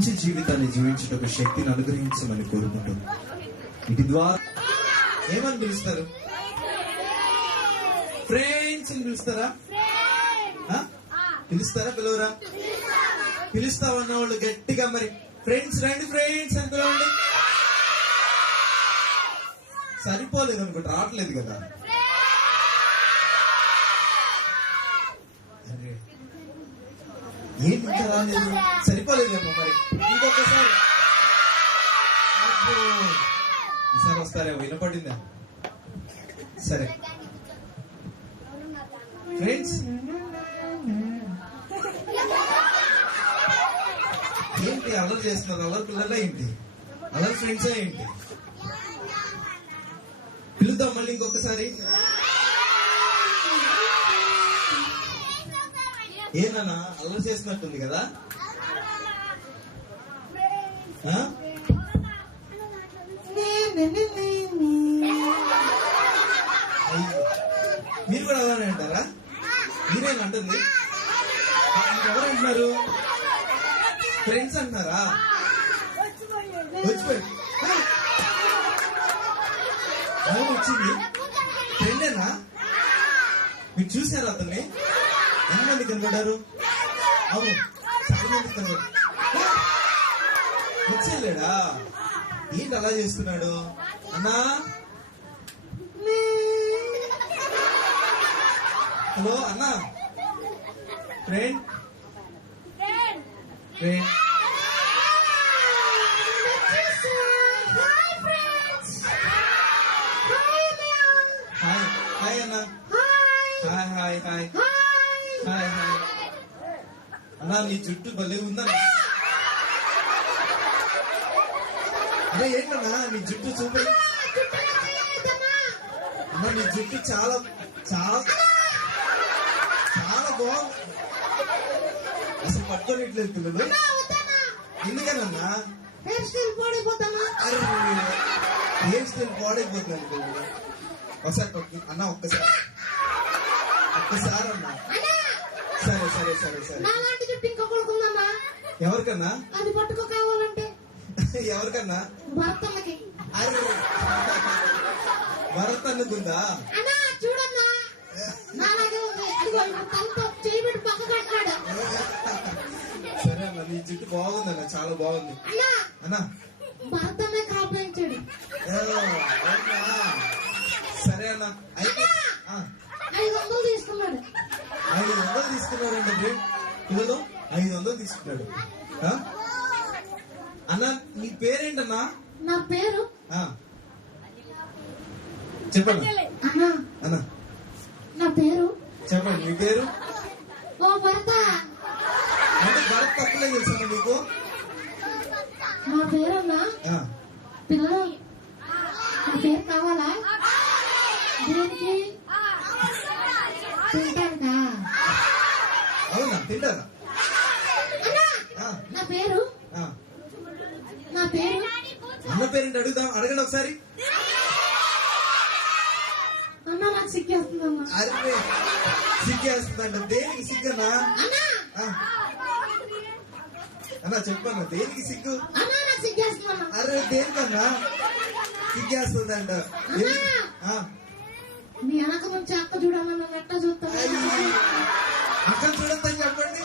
మంచి జీవితాన్ని జీవించటకు శక్తిని అనుగ్రహించమని కోరుకుంటుంది. ఇటు ద్వారా ఏమని పిలుస్తారు? ఫ్రెండ్స్ అని పిలుస్తారా? పిలుస్తారా? పిలవరా? పిలుస్తామన్న వాళ్ళు గట్టిగా మరి ఫ్రెండ్స్ రండి ఫ్రెండ్స్ అని పిలవండి. సరిపోలేదు అనుకుంటా, రావట్లేదు కదా. ఏంటి ఇంకా రాలేదు? సరిపోలేదేమో మరి ఇంకొకసారి. ఈసారి వస్తారేమో, వినపడిందా? సరే ఫ్రెండ్స్, ఏంటి అల్లరి చేస్తున్నారు? అల్లరి పిల్లలా ఏంటి? అల్లరి ఫ్రెండ్సా ఏంటి? పిలుద్దాం మళ్ళీ ఇంకొకసారి. ఏనా అల్లరి చేస్తున్నట్టుంది కదా. మీరు కూడా అలానే అంటారా? మీరేనంటుంది? ఎవరంటున్నారు? ఫ్రెండ్స్ అంటున్నారా? వచ్చిపోయి వచ్చింది ఫ్రెండేనా? మీరు చూసారా అతన్ని? ఎంతమంది కనబడ్డారు? అవును, చాలా మంది కనబడ్డారు. వచ్చేలేడా? ఏంటి అలా చేస్తున్నాడు? అన్నా, హలో అన్నా, ఫ్రెండ్ ఫ్రెండ్ హాయ్ అన్నా. Hi hi hi hi hi అన్నా, నీ జుట్టు భలే ఉందా? అన్నా ఏంటన్నా నీ జుట్టు చూపి. అన్నా నీ జుట్టు చాలా చాలా చాలా బాగుంది. అసలు పట్టుకోనిట్లేదు పిల్లలు. ఎందుకనన్నా? హెయిర్ స్టైల్ పాడైపోతాను. హెయిర్ స్టైల్ పాడైపోతున్నాను పిల్లలు. ఒకసారి అన్నా, ఒక్కసారి అన్నా. సరే సరే సరే సరే. ఎవరికన్నా? అది పట్టుకో కావాలంటే. ఎవరికన్నా? భర్తలకి. అరే భరత్ అన్నకుందా? చూడన్నా, సరే అన్న, నీ జుట్టు బాగుందన్న, చాలా బాగుంది అన్నా. భర్తనే కాపాయించాడు. సరే అన్న, అయితే 500 తీసుకున్నాడు. 500 తీసుకున్నాడండి పిల్లలు. 500 తీసుకున్నాడు. అన్న నీ పేరేంటన్నా? నా పేరు చెప్పండి అన్న. నా పేరు చెప్పండి. మీ పేరు? ఓ భర్త. అంటే భరత్ తప్పులే తెలుసా మీకు? నా పేరన్నా పిల్లలు. నా పేరు కావాలా? దేనికి? తింటానుకా? అవునా, తింటారా? నా పేరు నా పేరు అన్న పేరేంటి అడుగుదాం. అడగండి ఒకసారి. అన్న నాకు సిగ్గేస్తుందమ్మా. అరే సిగ్గేస్తుందంట. దేనికి సిగ్గన్నా? అన్నా చెప్పన్నా, దేనికి సిగ్గు? అరే దేనికన్నా సిగ్గేస్తుందంట? మీ వెనక నుంచి అక్క చూడాలన్నా నెట్ట చూస్తా. అక్క చూడొద్దని చెప్పండి.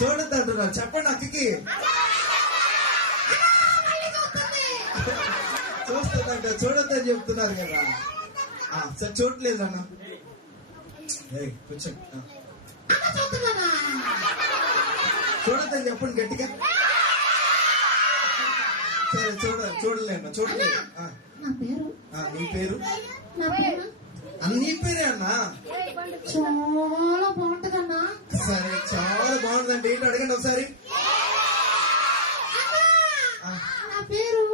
చూడద్దు అంటున్నారు. చెప్పండి అక్కకి. చూస్తుందంట, చూడొద్దని చెప్తున్నారు కదా. సరే చూడలేదు అన్న. కూర్చోండి. చూడొద్దని చెప్పండి గట్టిగా. సరే చూడలేమ్మా, చూడలేదు. నీ పేరు? నీ పేరే అన్నా? చాలా బాగుంటదన్నా. సరే చాలా బాగుంటుందండి. ఏంటి అడగండి ఒకసారి. నా పేరు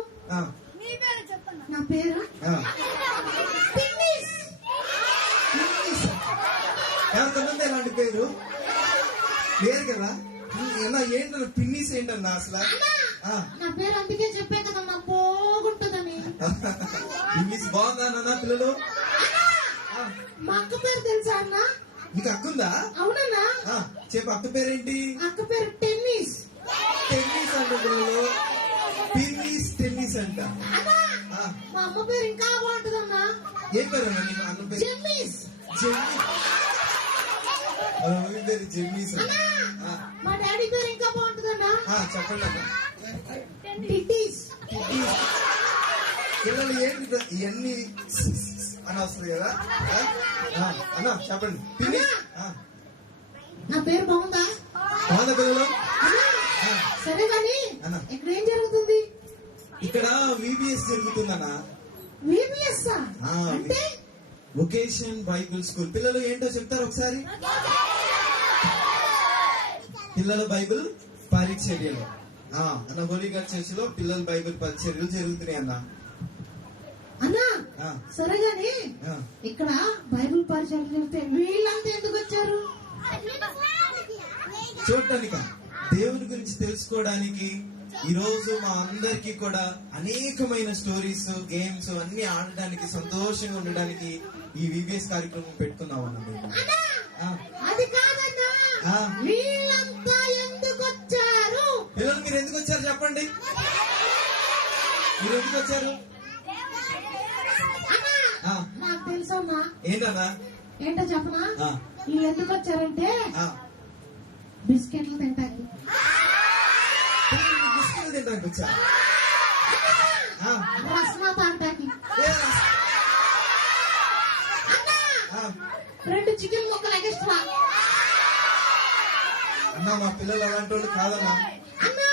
నా పేరు ఎంతమంది ఎలాంటి పేరు లేరు కదా. ఏంటన్నా పిన్నిస్ ఏంటన్నా అసలు? నా పేరు అందుకే చెప్పే కదమ్మా, బాగుంటుందని. పిన్నిస్ బాగుందా పిల్లలు? మా అక్క పేరు తెలుసా అన్న? నీకు అక్కుందా? అవునన్నా. చెప్పు అక్క పేరేంటి? అక్క పేరు టెన్నిస్. టెన్నిస్ అంట పిల్లలు, పిన్నిస్ టెన్నిస్ అంట. అన్నా మా అమ్మ పేరు ఇంకా బాగుంటుందన్నా. ఏం పేరు అన్న నీకు? అన్న పేరు జెమ్మిస్. మమ్మీ పేరు జెమ్మిస్. మా డాడీ పేరు ఇంకా బాగుంటుందన్నా. చెప్పండి అన్న. టిటీస్. పిల్లలు ఏంటి ఇవన్నీ అని వస్తుంది కదా అన్న చెప్పండి. పిన్నిస్. నా పేరు బాగుందా? బాగుందా పిల్లలు? సరే కానీ అన్న ఇక్కడ ఏం జరుగుతుంది? ఇక్కడ విబిఎస్ జరుగుతుందన్నా. విబిఎస్ అంటే వొకేషన్ బైబిల్ స్కూల్. పిల్లలు ఏంటో చెప్తారు ఒకసారి? పిల్లల బైబిల్ పరిచర్యలు అన్న హోలీగర్ చర్చ్ లో పిల్లల బైబిల్ పరిచర్యలు జరుగుతున్నాయి అన్న. అన్నా సరే గాని ఇక్కడ బైబిల్ పరిచయం చేస్తే వీళ్ళంతా ఎందుకు వచ్చారు? చూడటానిక, దేవుని గురించి తెలుసుకోవడానికి. ఈ రోజు మా అందరికి కూడా అనేకమైన స్టోరీస్, గేమ్స్ అన్ని ఆడడానికి, సంతోషంగా ఉండడానికి ఈ విబిఎస్ కార్యక్రమం పెట్టుకున్నాం అన్న మేము. అది కాదన్నా, వీళ్ళంతా ఎందుకు వచ్చారు? పిల్లలు మీరు ఎందుకు వచ్చారు చెప్పండి? మీరు ఎందుకు వచ్చారు? నాకు తెలుసమ్మా. ఏంటన్నా? ఏంటో చెప్పనా? వీళ్ళు ఎందుకు వచ్చారంటే బిస్కెట్లు తింటారు. బిస్కెట్లు తింటానికి వచ్చా? రస్మా తాగటానికి. 2 చికెన్ ముక్కలు ఎక్స్ట్రా. అన్నా మా పిల్లలు అలాంటి వాళ్ళు కాదన్నా. అన్నా